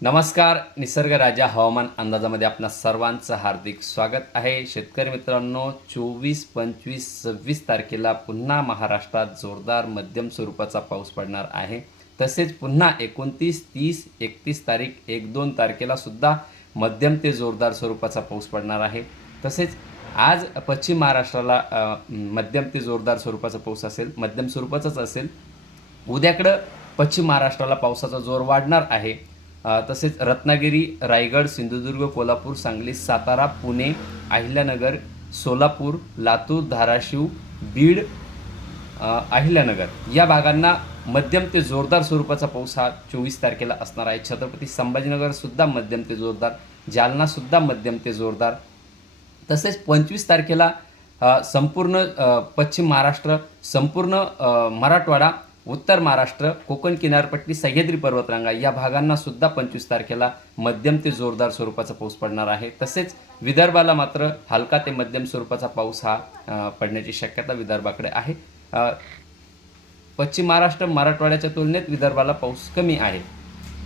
नमस्कार. निसर्ग राजा हवामान अंदाजामध्ये आपणा सर्वांचं हार्दिक स्वागत आहे. शेतकरी मित्रांनो, 24, 25, 26 तारखेला पुन्हा महाराष्ट्रात जोरदार मध्यम स्वरूपाचा पाऊस पडणार आहे. तसेच पुन्हा 29, 30, 31 तारीख 1-2 तारखेला सुद्धा मध्यम ते जोरदार स्वरूपाचा पाऊस पडणार आहे. तसेच आज पश्चिम महाराष्ट्राला मध्यम ते जोरदार स्वरूपाचा पाऊस असेल, मध्यम स्वरूपाचाच असेल. उद्याकडं पश्चिम महाराष्ट्राला पावसाचा जोर वाढणार आहे. तसेच रत्नागिरी, रायगड, सिंधुदुर्ग, कोल्हापूर, सांगली, सातारा, पुणे, अहिल्यानगर, सोलापूर, लातूर, धाराशिव, बीड, अहिल्यानगर या भागांना मध्यम ते जोरदार स्वरूपाचा पाऊस हा 24 तारखेला असणार आहे. छत्रपती संभाजीनगर सुद्धा मध्यम ते जोरदार, जालना सुद्धा मध्यम ते जोरदार. तसेच 25 तारखेला संपूर्ण पश्चिम महाराष्ट्र, संपूर्ण मराठवाडा, उत्तर महाराष्ट्र, कोकण किनारपट्टी, सह्याद्री पर्वतरांगा या भागांना सुद्धा 25 तारखेला मध्यम ते जोरदार स्वरूपाचा पाऊस पडणार आहे. तसेच विदर्भाला मात्र हलका ते मध्यम स्वरूपाचा पाऊस हा पडण्याची शक्यता विदर्भाकडे आहे. पश्चिम महाराष्ट्र, मराठवाड्याच्या तुलनेत विदर्भाला पाऊस कमी आहे.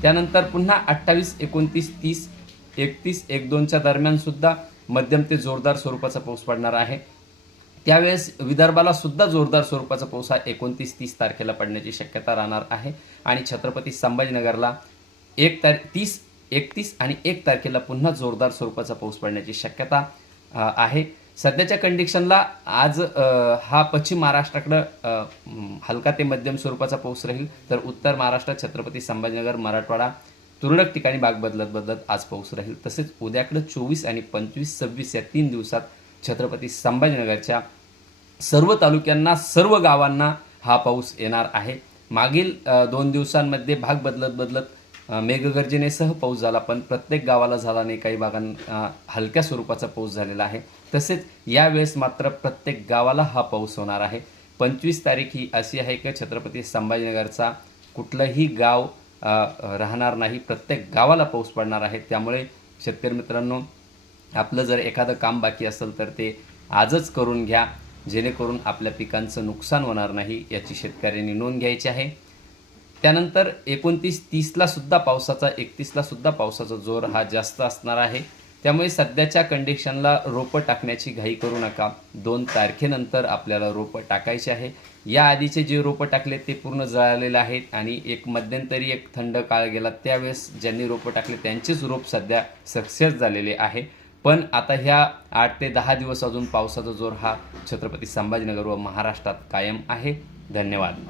त्यानंतर पुन्हा 28, 29, 30, 31, 1-2च्या दरम्यान सुद्धा मध्यम ते जोरदार स्वरूपाचा पाऊस पडणार आहे. त्यावेळेस विदर्भाला सुद्धा जोरदार स्वरूपाचा पाऊस हा 29, 30 तारखेला पडण्याची शक्यता राहणार आहे. आणि छत्रपती संभाजीनगरला 30, 31 आणि 1 तारखेला पुन्हा जोरदार स्वरूपाचा पाऊस पडण्याची शक्यता आहे. सध्याच्या कंडिशनला आज हा पश्चिम महाराष्ट्राकडं हलका ते मध्यम स्वरूपाचा पाऊस राहील, तर उत्तर महाराष्ट्र, छत्रपती संभाजीनगर, मराठवाडा तुरळक ठिकाणी भाग बदलत आज पाऊस राहील. तसेच उद्याकडं 24 आणि 25, 26 या 3 दिवसात छत्रपती संभाजीनगरच्या सर्व तालुक्यांना, सर्व गावांना हा पाऊस येणार आहे. मागील 2 दिवसांमध्ये भाग बदलत मेघगर्जनेसह पाऊस झाला, पण प्रत्येक गावाला झाला नाही. काही भागांना हलक्या स्वरूपाचा पाऊस झालेला आहे. तसेच यावेळेस मात्र प्रत्येक गावाला हा पाऊस होणार आहे. 25 तारीख ही अशी आहे की छत्रपती संभाजीनगरचा कुठलंही गाव राहणार नाही, प्रत्येक गावाला पाऊस पडणार आहे. त्यामुळे शेतकरी मित्रांनो, आपलं जर एखादं काम बाकी असेल तर ते आजच करून घ्या, जेणेकरून आपल्या पिकांचं नुकसान होणार नाही याची शेतकऱ्यांनी नोंद घ्यायची आहे. त्यानंतर 29, 30ला सुद्धा पावसाचा, 31ला सुद्धा पावसाचा जोर हा जास्त असणार आहे. त्यामुळे सध्याच्या कंडिशनला रोपं टाकण्याची घाई करू नका. 2 तारखेनंतर आपल्याला रोपं टाकायचे आहे. या आधीचे जे रोपं टाकले ते पूर्ण जळालेले आहेत आणि मध्यंतरी एक थंड काळ गेला, त्यावेळेस ज्यांनी रोपं टाकले त्यांचेच रोप सध्या सक्सेस झालेले आहे. पण आता ह्या 8 ते 10 दिवस अजून पावसाचा जोर हा छत्रपती संभाजीनगर व महाराष्ट्रात कायम आहे. धन्यवाद.